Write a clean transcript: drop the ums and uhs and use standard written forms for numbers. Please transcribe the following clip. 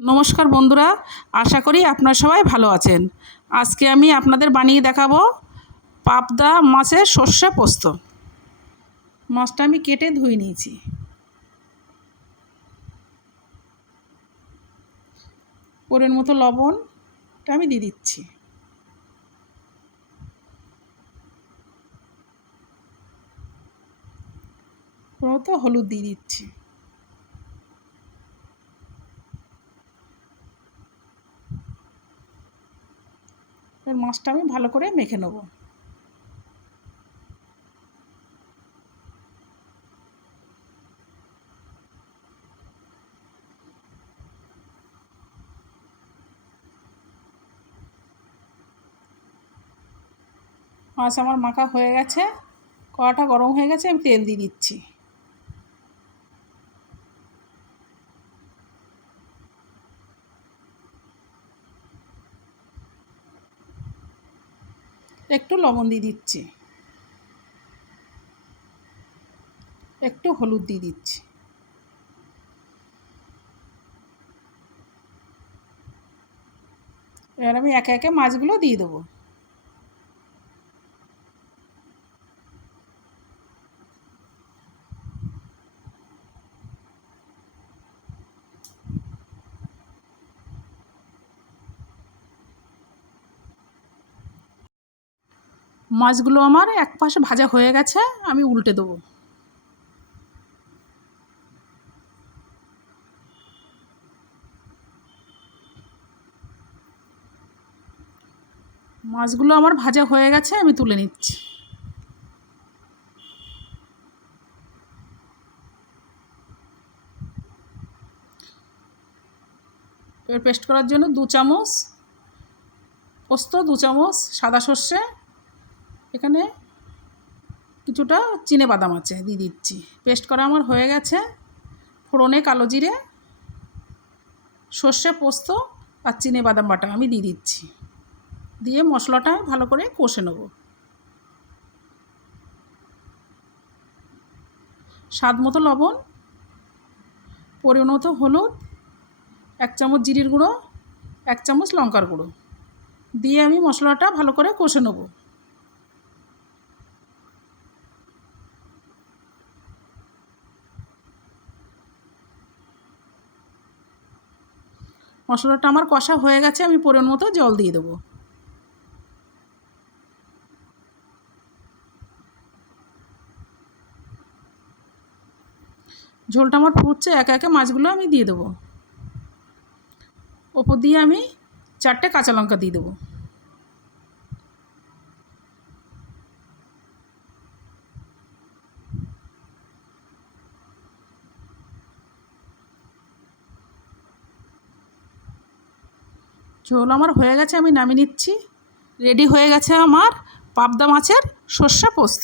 নমস্কার বন্ধুরা, আশা করি আপনারা সবাই ভালো আছেন। আজকে আমি আপনাদের বানিয়ে দেখাবো পাবদা মাছের সর্ষে পোস্ত। মাছটা আমি কেটে ধুয়ে নিয়েছি। পরিমাণ মতো লবণটা আমি দিয়ে দিচ্ছি। পরিমাণ মতো হলুদ দিয়ে দিচ্ছি। এবার মাছটা আমি ভালো করে মেখে নেব। মাছ আমার মাখা হয়ে গেছে, কড়াটা গরম হয়ে গেছে, আমি তেল দিয়ে দিচ্ছি। একটু লবণ দিয়ে দিচ্ছি, একটু হলুদ দিয়ে দিচ্ছি। এবার আমি একে একে মাছগুলো দিয়ে দেবো। মাছগুলো আমার এক পাশে ভাজা হয়ে গেছে, আমি উল্টে দেবো। মাছগুলো আমার ভাজা হয়ে গেছে, আমি তুলে নিচ্ছি। এবার পেস্ট করার জন্য 2 চামচ পোস্ত, 2 চামচ সাদা সর্ষে, এখানে কিছুটা চিনেবাদাম আছে দিয়ে দিচ্ছি। পেস্ট করা আমার হয়ে গেছে। ফোড়নে কালো জিরে, সর্ষে, পোস্ত আর চিনেবাদাম বাটা আমি দিয়ে দিচ্ছি। দিয়ে মশলাটা ভালো করে কষে নেব। স্বাদ মতো লবণ, পরিমাণ মতো হলুদ, 1 চামচ জিরের গুঁড়ো, 1 চামচ লঙ্কার গুঁড়ো দিয়ে আমি মশলাটা ভালো করে কষে নেব। মশলাটা আমার কষা হয়ে গেছে, আমি পরিমাণ মতো জল দিয়ে দেবো। ঝোলটা আমার ফুটছে, একে একে মাছগুলো আমি দিয়ে দেবো। ওপর দিয়ে আমি 4টে কাঁচা লঙ্কা দিয়ে দেবো। ঝোল আমার হয়ে গেছে, আমি নামিয়ে নিচ্ছি। রেডি হয়ে গেছে আমার পাবদা মাছের সর্ষে পোস্ত।